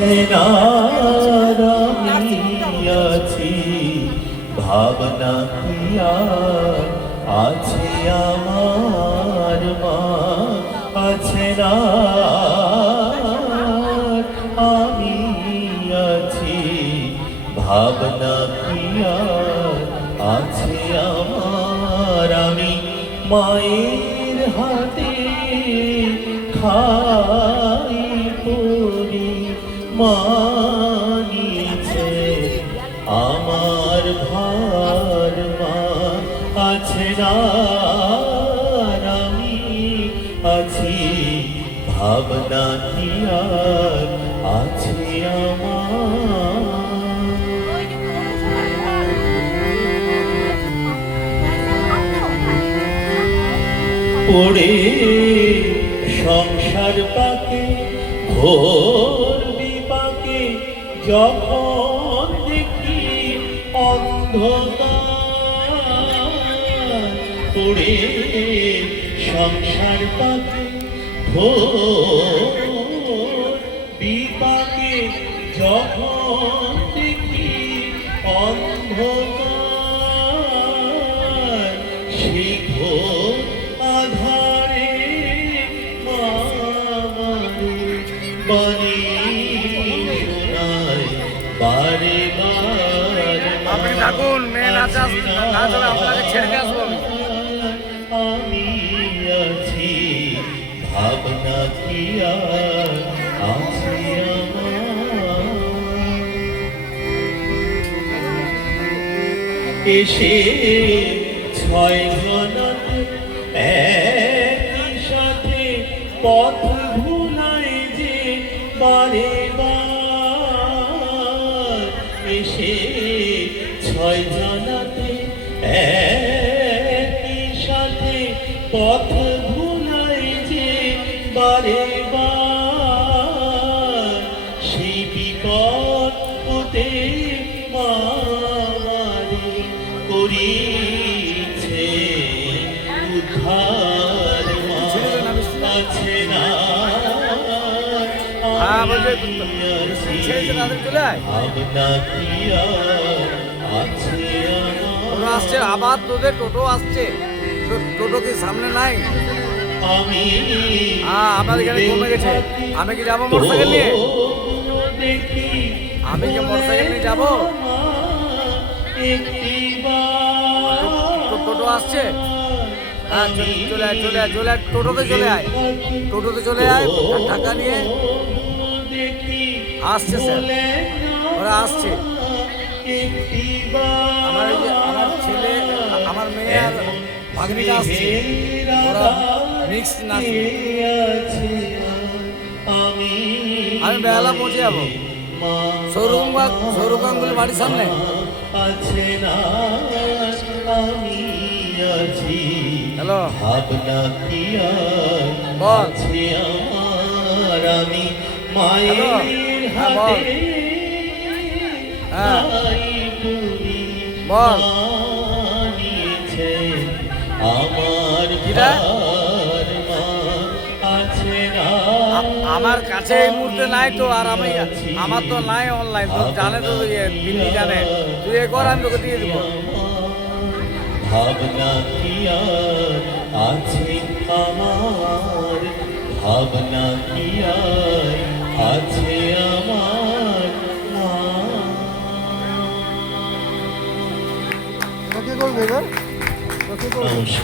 না আছি ভাবনা কি আর আছে আমার মা আছে না আমি আছি ভাবনা কি আর আছে আমার আমি মায়ের হাতে খাই পড়ি মানিছে আমার ভার মা আছে না আমি আছি ভাবনা কি আর আছে আমার পড়ে সংসার পাকে ঘোর বিপাকে যখন দেখি অন্ধকার পড়ে সংসার পাকে ঘোর বিপাকে যখন দেখি অন্ধকার সেই ঘোর আধারে মামারে বাণী শোনায় বারে বার আপনি থাকুন মেয়ে নাচ আপনাকে ছেড়ে দিয়ে আসবো আমি আছি ভাবনা কি আর আছে আমার এসে ছয় জনাতে একই সাথে পথ ভুলায় যে বারে বার এসে ছয় জনাতে একই সাথে পথ ভুলায় যে বারে বার সেই বিপদ হতে মামারে করিছে উদ্ধার মা আছে না ভাবনা কি আর আছে টোটো আসছে আবার তোদের টোটো আসছে টোটো কি সামনে নাই আমি আমাদের এখানে কমে গেছে আমি কি যাবো মোটরসাইকেল নিয়ে আমি কি মোটরসাইকেল নিয়ে যাবো টোটো আসছে হ্যাঁ চলে আয় টোটোতে চলে আয় টাকা নিয়ে আসছে স্যার ওরা আসছে আমার ছেলে আমার মেয়ে আর ভাগ্নিটা আসছে ওরা মিক্স নাচবে আমি বেহালা পৌঁছে যাবো সৌরভ গাঙ্গুলি বাড়ির সামনে আছে না আমি আছি হ্যালো ভাবনা কি আর বল আছে আমার আমি মায়ের হাতে বল মানিছে আমার ভার মা আছে না আমার কাছে এই মুহূর্তে নাই তো আর আমি আমার তো নাই অনলাইন তো জানে তো দিল্লি জানে তুই এ কর আমি তোকে দিয়ে দেবো ভাবনা কি আর আছে আমার ভাবনা কি আর আছে আমার করবে এবার নমস্কার।